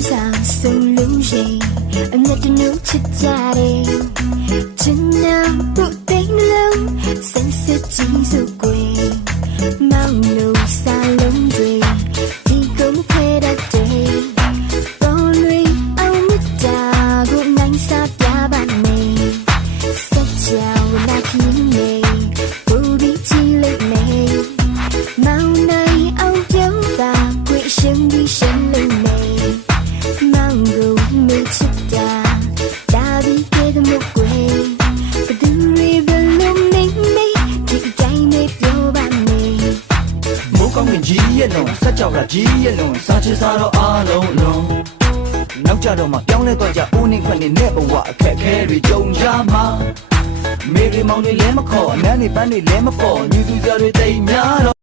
上送流水，我的牛吃家的，真难不得了，30几岁贵，忙碌沙龙追，提供快的对，多累熬不着，我难撒嗲把妹，撒娇那皮妹，不必气馁妹，毛奶熬掉吧，贵生比生累妹。ဆက်ကြောက်ကကြီးရဲ့လုံးစားချစားတော့အားလုံးလုံးနောက်ကြတော့မှပြောင်းလဲတော့ကြဦးနေခွနဲ့နဲ့ဘဝအခက်ခဲတွေကြုံကြမှာမေရီမောင်တွေလည်းမခေါ်အနမ်းတွေပန်းတွေလည်းမပေါ်ညူစုကြတွေတိတ်များတော့